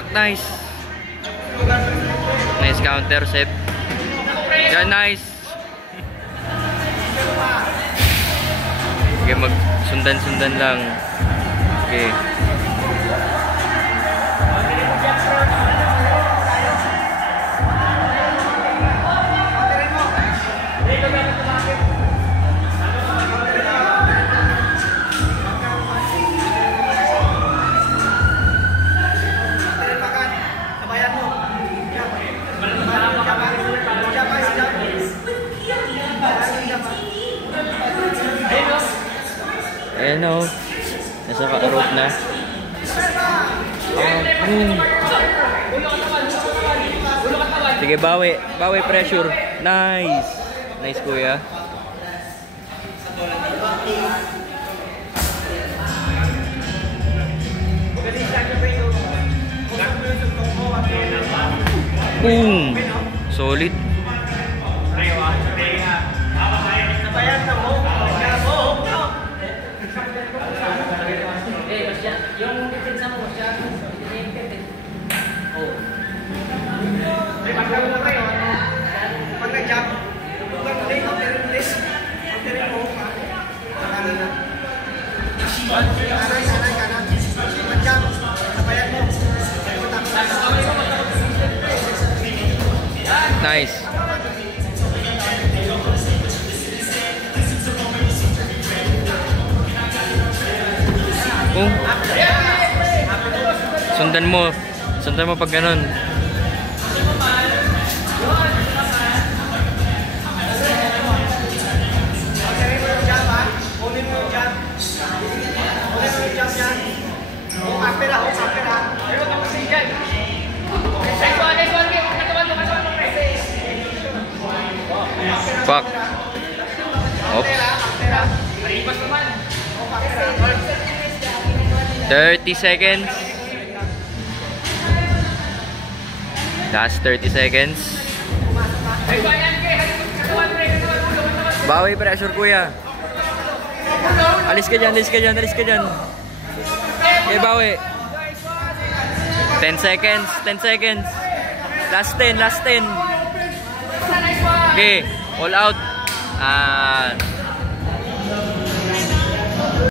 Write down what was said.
Pak, nice. Nice counter, Sep. Yeah, nice. Okay, magsundan-sundan lang. Okay. Ayan o, nasa ka-rope na. Sige, bawi pressure. Nice. Nice, kuya. Boom. Solid. Yung depensa mo siya, oh. Pag nag-jump, pag-play of the release, ang tirin mo, kanan na. Kanan. Mag-jump, sabayan mo. Nice. Sundan mo pag ganun. Fuck. Oops. 30 seconds. Last 30 seconds. Bawi pressure, kuya. Alis ka dyan. Okay, bawi. 10 seconds. Last 10. Okay, all out.